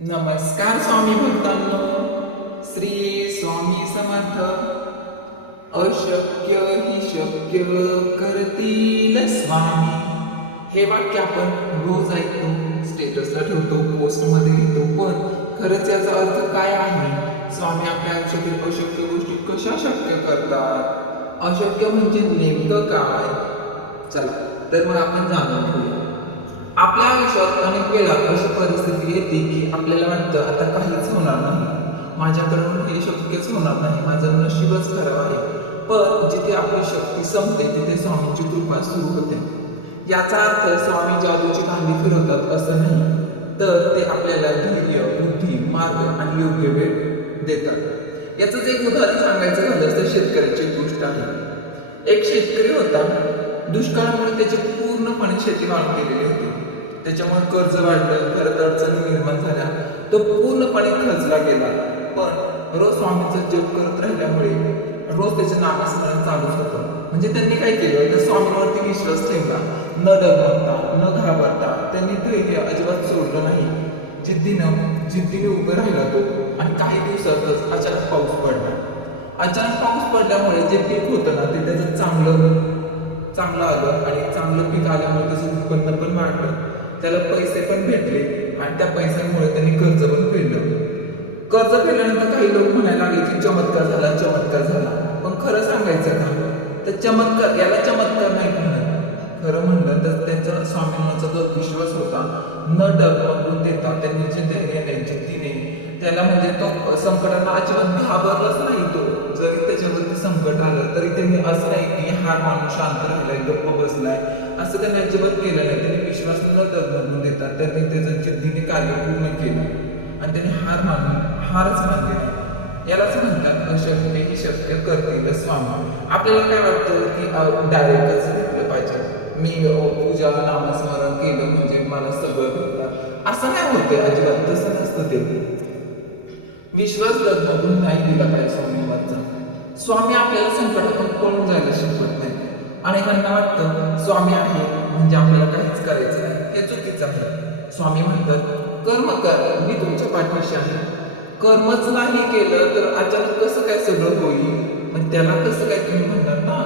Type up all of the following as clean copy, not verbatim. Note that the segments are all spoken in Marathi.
नमस्कार स्वामी भक्तांनो, श्री स्वामी समर्थ. अशक्य ही शक्य करतील स्वामी. हे वाक्य आपण रोज ऐकतो, स्टेटसला ठेवतो, पोस्टमध्ये लिहितो, पण खरंच याचा अर्थ काय आहे? स्वामी आपल्या आयुष्यातील अशक्य गोष्टी कशा शक्य करतात? अशक्य म्हणजे नेमकं काय? चला तर मग आपण जाणून घेऊया. आपल्या आयुष्यात अनेक वेळा अशी परिस्थिती येते की आपल्याला वाटतं आता काहीच होणार नाही, माझ्याकडून हे शक्यच होणार नाही, माझं नशीबच खराब आहे. पण जिथे आपली शक्ती संपते तिथे स्वामींची कृपा सुरू होते. याचा अर्थ स्वामी जादूची भांडी फिरवतात असं नाही, तर ते आपल्याला धैर्य, बुद्धी, मार्ग आणि योग्य वेळ देतात. याचंच एक उदाहरण सांगायचं झालं तर शेतकऱ्याची गोष्ट आहे. एक शेतकरी होता. दुष्काळामुळे त्याची पूर्णपणे शेती वाळून गेलेली होती. त्याच्यामुळे कर्ज वाढलं, परत अडचणी निर्माण झाल्या, तो पूर्णपणे खचला गेला. पण रोज स्वामीचं जप करत राहिल्यामुळे रोज त्याचे नामस्मरण चालूच होतं. म्हणजे त्यांनी काय केलं तर स्वामींवरती विश्वास ठेवला, न डगमगता, न घाबरता. त्यांनी धैर्य अजिबात सोडलं नाही. जिद्दीने उभं राहिला तो. आणि काही दिवसातच अचानक पाऊस पडला. अचानक पाऊस पडल्यामुळे जे पीक होतं ना ते त्याचं चांगलं आलं आणि चांगलं पीक आल्यामुळे त्याचं उत्पन्न पण वाढलं, त्याला पैसे पण भेटले आणि त्या पैशांमुळे त्यांनी कर्ज पण फेडलं. कर्ज फेडल्यानंतर काही लोक म्हणायला लागले की चमत्कार झाला, चमत्कार झाला. पण खरं सांगायचं का तर याला चमत्कार नाही म्हणत. खरं म्हणलं तर त्यांचा स्वामींवरचा जो विश्वास होता, न डगमगून देता त्यांनी जे धैर्याने, जिद्दीने त्याला म्हणजे तो संकटांना अजिबात घाबरलाच नाही. तो जरी त्याच्यावरती संकट आलं तरी त्यांनी असं नाही की हार मानून शांत राहिलाय, गप्प बसलाय, असं त्यांनी अजिबात केलं नाही. त्यांनी विश्वास न डगमगून देतात त्यांनी त्याचं जिद्दीने कार्य पूर्ण केलं आणि त्यांनी हारच मानली नाही. यालाच म्हणतात अशक्य ही शक्य करतील स्वामी. आपल्याला काय वाटतं की डायरेक्टच घेतलं पाहिजे, मी पूजा नामस्मरण केलं म्हणजे मला सगळं भेटतं, असं नाही होते. अजिबात तसं नसतं. ते विश्वास डगमगून नाही दिला पाहिजे स्वामींवरचा. स्वामी आपल्याला संकटातून पळून जायला शिकवत नाही. अनेकांना वाटतं स्वामी आहे म्हणजे आपल्याला काहीच करायचं नाही. हे चुकीचं आहे. स्वामी म्हणतात कर्म करा, मी तुमच्या पाठीशी आहे. कर्मच नाही केलं तर अचानक कसं काय सगळं होईल? मग त्याला कसं काय तुम्ही म्हणणार ना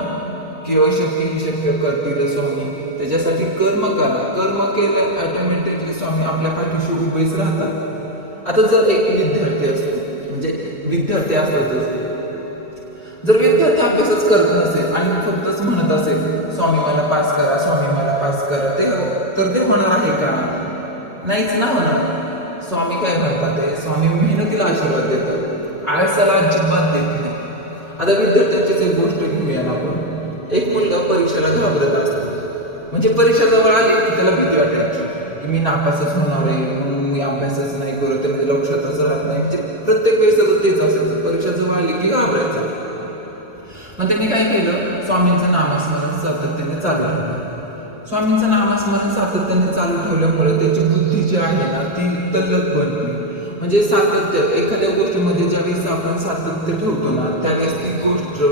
की अशक्य ही शक्य करतील स्वामी. त्याच्यासाठी कर्म करा. कर्म केलं ऑटोमॅटिकली स्वामी आपल्या पाठीशी उभेच राहतात. आता जर एक विद्यार्थी असतो, म्हणजे विद्यार्थी असतातच, जर विद्यार्थी अभ्यासच करत नसेल आणि फक्तच म्हणत असेल स्वामी मला पास करा, स्वामी मला पास करा, तर ते होणार आहे का? नाहीच ना होणार. स्वामी काय म्हणतात ते स्वामी मेहनतीला आशीर्वाद देतात, आळसाला अजिबात देत नाही. आता विद्यार्थ्यांचीच एक गोष्ट घेऊया आपण. एक मुलगा परीक्षेला घाबरत असतो. म्हणजे परीक्षा जवळ आली की त्याला भीती वाटायची की मी नापासच होणार आहे, म्हणून मी अभ्यासच नाही करत, म्हणजे लक्षातच राहत नाही. प्रत्येक वेळेस तेच असेल. परीक्षा जवळ आली की घाबरायचा. मग त्यांनी काय केलं, स्वामींचं नामस्मरण सातत्याने चालू ठेवलं. स्वामींचं नामस्मरण सातत्याने चालू ठेवल्यामुळे त्याची बुद्धी जी आहे ना ती तल्लख बनली. म्हणजे सातत्य, एखाद्या गोष्टीमध्ये ज्यावेळेस आपण सातत्य ठेवतो ना त्यावेळेस ती गोष्ट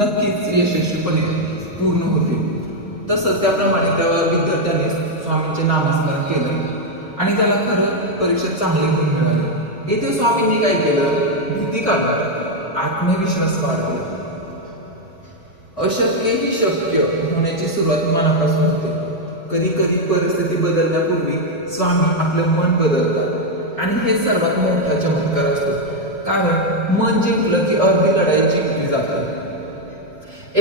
नक्कीच यशस्वीपणे पूर्ण होते. तसंच त्याप्रमाणे त्या विद्यार्थ्यांनी स्वामींचे नामस्मरण केलं आणि त्याला खरं परीक्षेत चांगले गुण मिळाले. इथे स्वामींनी काय केलं, भीती काढली, आत्मविश्वास वाढवला. अशक्य ही शक्य होण्याची सुरुवात मनापासून होते. कधी कधी परिस्थिती बदलण्यापूर्वी स्वामी आपलं मन बदलतात आणि हे सर्वात मोठा चमत्कार असतो. कारण मन जिंकलं की अर्धी लढाई जिंकली जाते.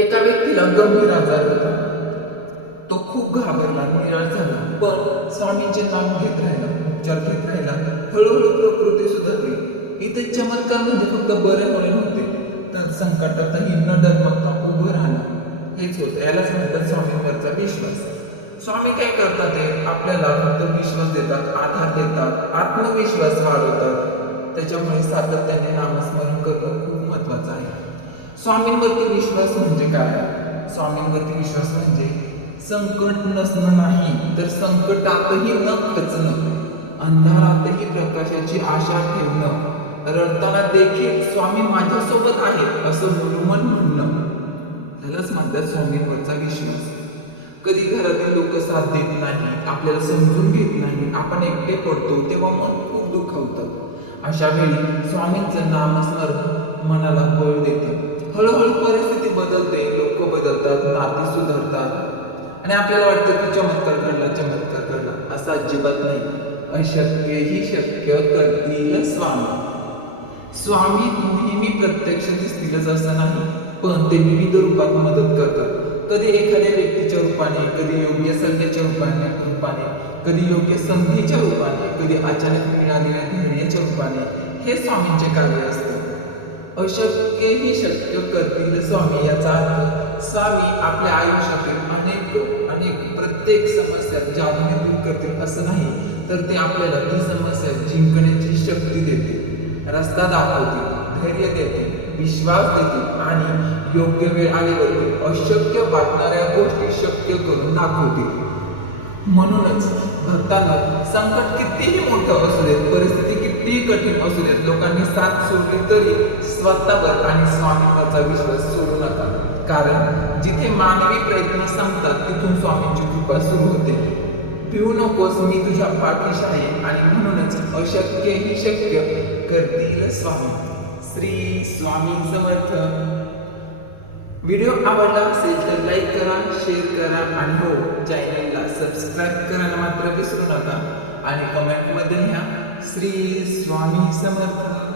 एका व्यक्तीला गंभीर आजार होता. तो खूप घाबरला, निराश झाला. पण स्वामींचे नाम घेत राहिला, उपचार घेत राहिला. हळूहळू प्रकृती सुधारली. इथे चमत्कार म्हणजे फक्त बरे होणे नव्हते, तर संकटातही न डगमगता उभं राहणं हेच होतं. यालाच म्हणतात स्वामींवरचा विश्वास. स्वामी काय करतात ते आपल्याला फक्त विश्वास देतात, आधार देतात, आत्मविश्वास वाढवतात. त्याच्यामुळे सातत्याने नामस्मरण करणं खूप महत्वाचं आहे. स्वामींवरती विश्वास म्हणजे काय? स्वामींवरती विश्वास म्हणजे संकट नसणं नाही, तर संकटातही न खचणं, अंधारातही प्रकाशाची आशा ठेवणं, रडताना देखील स्वामी माझ्यासोबत आहेत असं निर्मळ म्हणणं. त्यालाच म्हणतात स्वामींवरचा विश्वास. कधी घरातील लोक साथ देत नाही, आपल्याला समजून घेत नाही, आपण एकटे पडतो तेव्हा मन खूप दुखावतं. अशा वेळी स्वामींचं नामस्मरण मनाला बळ देतं. हळूहळू परिस्थिती बदलते, लोक बदलतात, नाती सुधारतात आणि आपल्याला वाटतं की चमत्कार घडला, चमत्कार घडला. असं अजिबात नाही. अशक्य ही शक्य करतील स्वामी. स्वामी नेहमी प्रत्यक्ष दिसतीलच असं नाही, पण ते विविध रूपात मदत करतात. कधी एखाद्या व्यक्तीच्या रूपाने, कधी योग्य सल्ल्याच्या रूपाने, कधी योग्य संधीच्या रूपाने, कधी अचानक मिळालेल्या धैर्याच्या रूपाने. हे स्वामींचे कार्य असतं. अशक्य ही शक्य करतील स्वामी याचा अर्थ स्वामी आपल्या आयुष्यातील अनेक प्रत्येक समस्या जादूने दूर करतील असं नाही, तर ते आपल्याला ती समस्या जिंकण्याची शक्ती देते, रस्ता दाखवतील, धैर्य देते, विश्वास देतील आणि योग्य वेळ आल्यावर अशक्य वाटणाऱ्या गोष्टी शक्य करून दाखवतील. म्हणूनच भक्तांना संकट कितीही मोठं असू देत, परिस्थिती कितीही कठीण असू देत, लोकांनी साथ सोडली तरी स्वतःवर आणि स्वामींवरचा विश्वास सोडू नका. कारण जिथे मानवी प्रयत्न संपतात तिथून स्वामींची कृपा सुरू होते. भिवू नकोस, मी तुझ्या पाठीशी आहे आणि म्हणूनच अशक्य ही शक्य करतील स्वामी. श्री स्वामी समर्थ. व्हिडिओ आवडला असेल तर लाईक करा, शेअर करा आणि हो, चॅनलला सबस्क्राईब करायला मात्र विसरू नका आणि कमेंटमध्ये लिहा श्री स्वामी समर्थ.